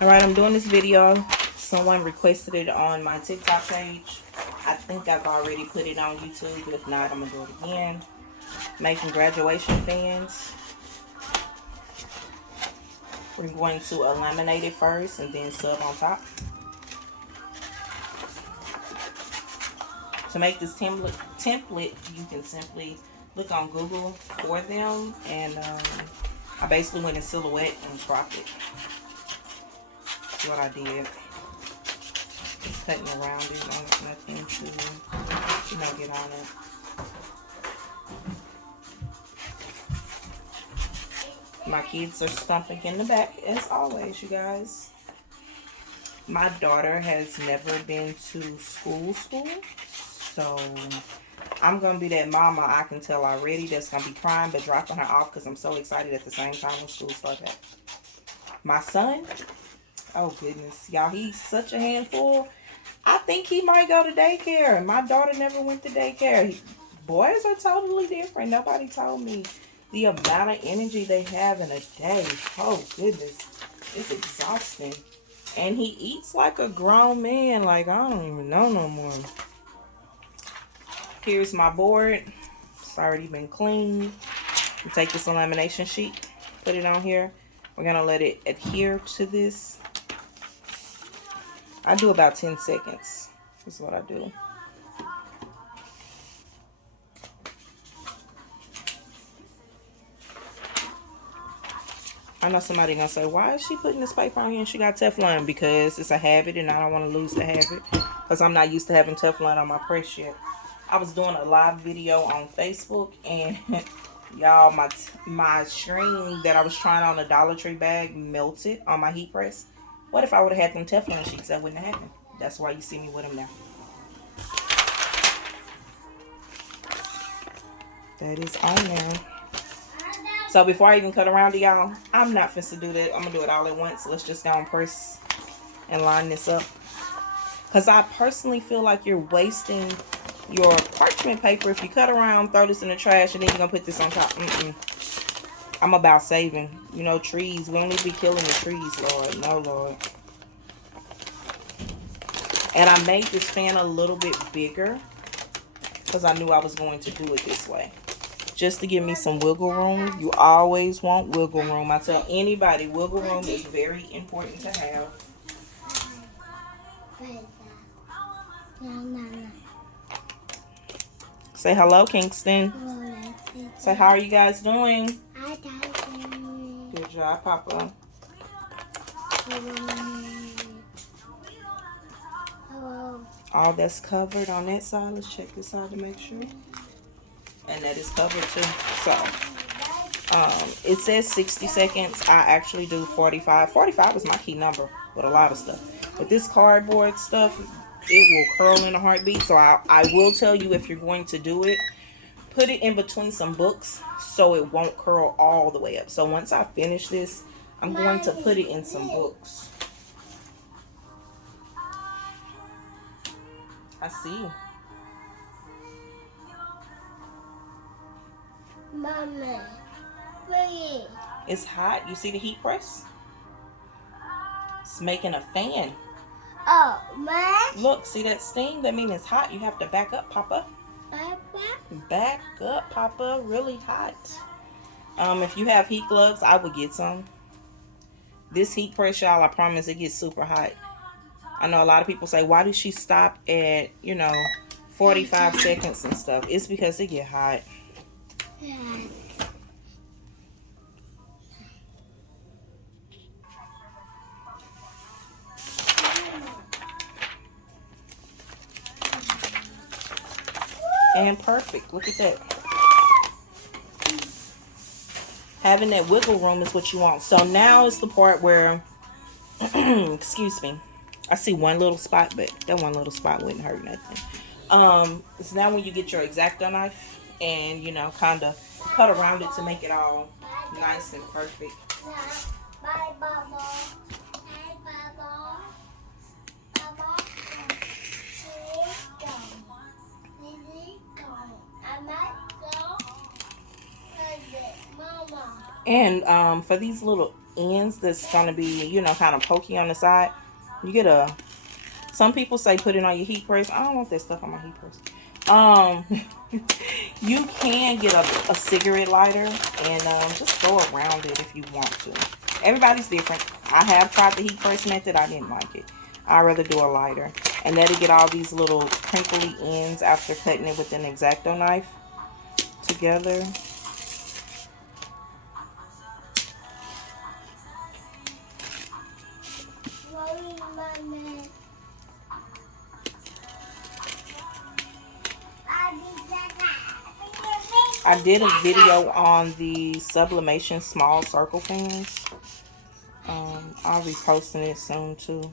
Alright, I'm doing this video. Someone requested it on my TikTok page. I think I've already put it on YouTube, but if not, I'm going to do it again. Making graduation fans. We're going to laminate it first and then sub on top. To make this template, you can simply look on Google for them, and I basically went in silhouette and cropped it. That's what I did. Just cutting around it, nothing to, get on it. My kids are stomping in the back as always, you guys. My daughter has never been to school, so I'm going to be that mama I can tell already that's going to be crying but dropping her off because I'm so excited at the same time when school starts back. My son, oh goodness, y'all, he's such a handful. I think he might go to daycare. My daughter never went to daycare. Boys are totally different. Nobody told me the amount of energy they have in a day. Oh goodness, it's exhausting. And he eats like a grown man. Like, I don't even know no more. Here's my board. It's already been cleaned. You take this lamination sheet, put it on here. We're going to let it adhere to this. I do about 10 seconds. This is what I do. I know somebody gonna say, why is she putting this paper on here and she got Teflon? Because it's a habit and I don't want to lose the habit. Because I'm not used to having Teflon on my press yet. I was doing a live video on Facebook and y'all, my string that I was trying on a Dollar Tree bag melted on my heat press. What if I would have had them Teflon sheets? That wouldn't have happened. That's why you see me with them now. That is on there. So before I even cut around to y'all, I'm not finna do that. I'm gonna do it all at once. Let's just go and press and line this up. Because I personally feel like you're wasting your parchment paper if you cut around, throw this in the trash, and then you're gonna put this on top. I'm about saving. You know, trees. We don't need to be killing the trees, Lord. No, Lord. And I made this fan a little bit bigger because I knew I was going to do it this way. Just to give me some wiggle room. You always want wiggle room. I tell anybody, wiggle room is very important to have. Say hello, Kingston. Say, how are you guys doing? Good job, Papa. All that's covered on that side. Let's check this side to make sure. And that is covered too. So it says 60 seconds. I actually do 45. 45 is my key number with a lot of stuff. But this cardboard stuff, it will curl in a heartbeat. So I will tell you, if you're going to do it, put it in between some books so it won't curl all the way up. So once I finish this, I'm going to put it in some books. I see. Mama, please. It's hot. You see the heat press? It's making a fan. Oh, man. Look, see that steam? That means it's hot. You have to back up, Papa. Back up, Papa. Really hot. If you have heat gloves, I would get some. This heat press, y'all, I promise it gets super hot. I know a lot of people say, why did she stop at, 45 seconds and stuff? It's because it get hot. And perfect. Look at that. Having that wiggle room is what you want. So now is the part where, excuse me, I see one little spot, but that one little spot wouldn't hurt nothing. It's now when you get your X-Acto knife and, kind of cut around it to make it all nice and perfect. Bye, Bubba. Hey, Bubba. Bubba. And for these little ends that's going to be, you know, kind of pokey on the side, you get a, some people say put it on your heat press. I don't want that stuff on my heat press. You can get a cigarette lighter and just go around it if you want to. Everybody's different. I have tried the heat press method. I didn't like it. I'd rather do a lighter. And that'll get all these little crinkly ends after cutting it with an X-Acto knife together. I did a video on the sublimation small circle fans. I'll be posting it soon too.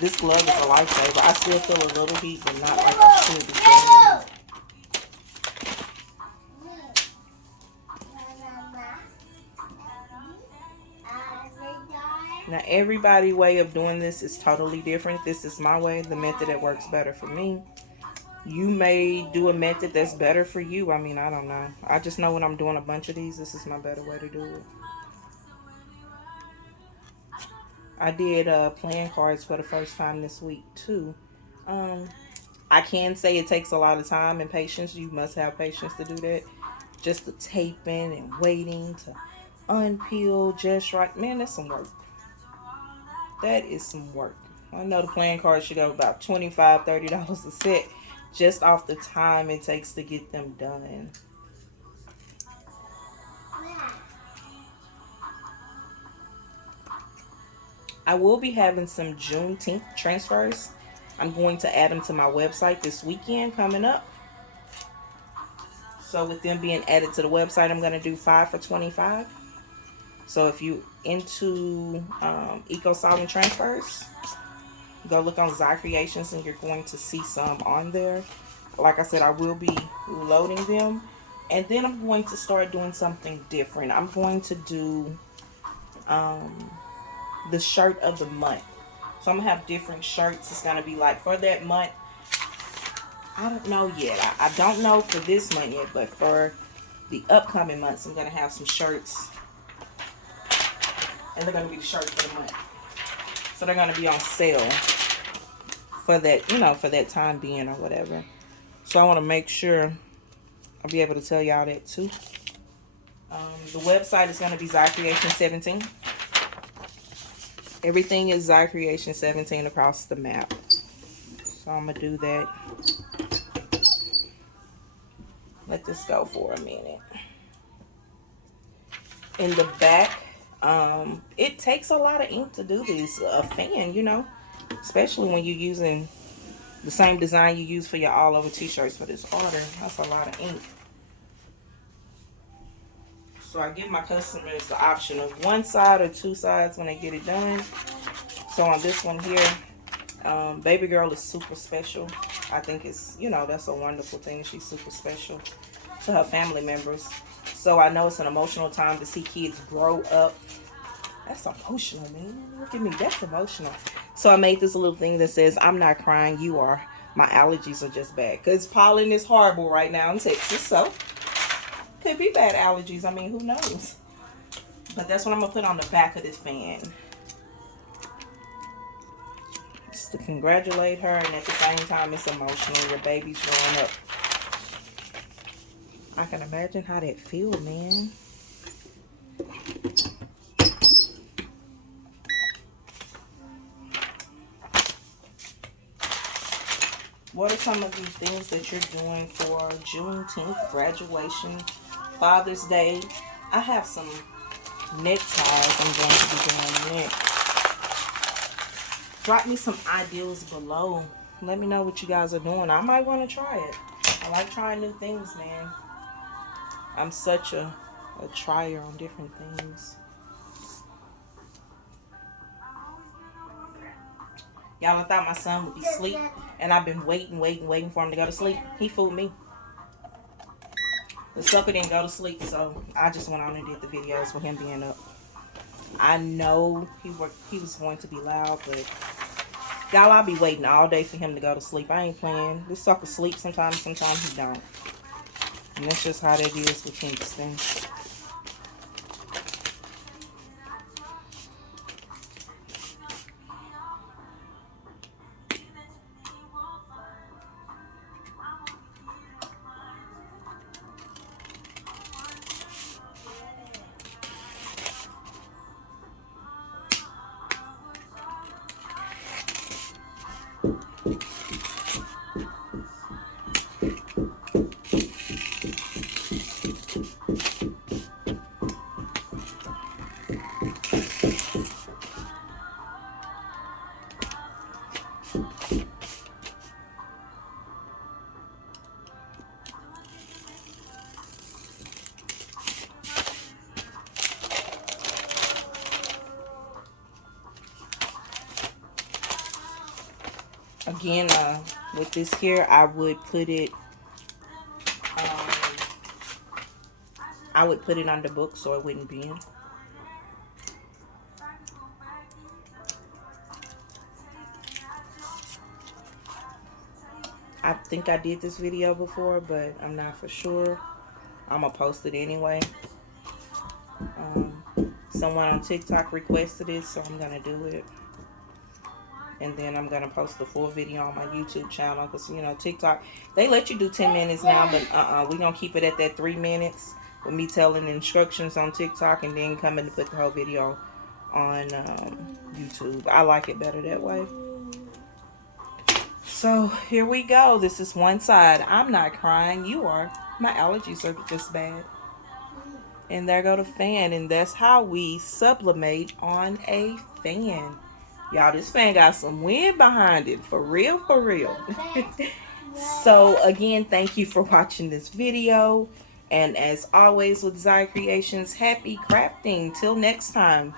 This glove is a lifesaver. I still feel a little heat, but not like I should be feeling heat. Now, everybody's way of doing this is totally different. This is my way, the method that works better for me. You may do a method that's better for you. I mean, I don't know. I just know when I'm doing a bunch of these, this is my better way to do it. I did playing cards for the first time this week too. I can say it takes a lot of time and patience. You must have patience to do that. Just the taping and waiting to unpeel just right. Man, that's some work. That is some work. I know the playing cards should go about $25, $30 a set just off the time it takes to get them done. I will be having some Juneteenth transfers. I'm going to add them to my website this weekend coming up. So with them being added to the website, I'm going to do 5 for $25. So if you into eco-solvent transfers, go look on Zy Creations and you're going to see some on there. Like I said, I will be loading them. And then I'm going to start doing something different. I'm going to do the shirt of the month. So I'm going to have different shirts. It's going to be like for that month. I don't know yet. I don't know for this month yet. But for the upcoming months, I'm going to have some shirts. And they're going to be the shirts for the month. So they're going to be on sale for that, you know, for that time being or whatever. So I want to make sure I'll be able to tell y'all that too. The website is going to be Zy Creation 17. Everything is Zy Creation 17 across the map. So I'm going to do that. Let this go for a minute. In the back, it takes a lot of ink to do this. A fan, you know, especially when you're using the same design you use for your all over t-shirts for this order. That's a lot of ink. So I give my customers the option of one side or two sides when they get it done. So on this one here, baby girl is super special. I think it's, you know, that's a wonderful thing. She's super special to her family members. So I know it's an emotional time to see kids grow up. That's emotional, man. Look at me. That's emotional. So I made this little thing that says, I'm not crying, you are. My allergies are just bad. Because pollen is horrible right now in Texas. So could be bad allergies. I mean, who knows? But that's what I'm going to put on the back of this fan. Just to congratulate her. And at the same time, it's emotional. Your baby's growing up. I can imagine how that feels, man. What are some of these things that you're doing for Juneteenth, graduation, Father's Day? I have some neckties I'm going to be doing next. Drop me some ideas below. Let me know what you guys are doing. I might want to try it. I like trying new things, man. I'm such a trier on different things. Y'all, I thought my son would be asleep, and I've been waiting for him to go to sleep. He fooled me. The sucker didn't go to sleep, so I just went on and did the videos with him being up. I know he was going to be loud, but y'all, I'll be waiting all day for him to go to sleep. I ain't playing. This sucker sleeps sometimes he don't. And that's just how that is with Kingston. Again, with this here, I would put it on the book so it wouldn't bend. I think I did this video before, but I'm not for sure. I'm gonna post it anyway. Someone on TikTok requested it, so I'm gonna do it. And then I'm gonna post the full video on my YouTube channel, because you know TikTok, they let you do 10 minutes now, but we're gonna keep it at that 3 minutes with me telling the instructions on TikTok and then coming to put the whole video on YouTube. I like it better that way. So here we go. This is one side. I'm not crying, you are. My allergies are just bad. And there go the fan, and that's how we sublimate on a fan. Y'all, this fan got some wind behind it. For real, for real. So, again, thank you for watching this video. And as always with Zai Creations, happy crafting. Till next time.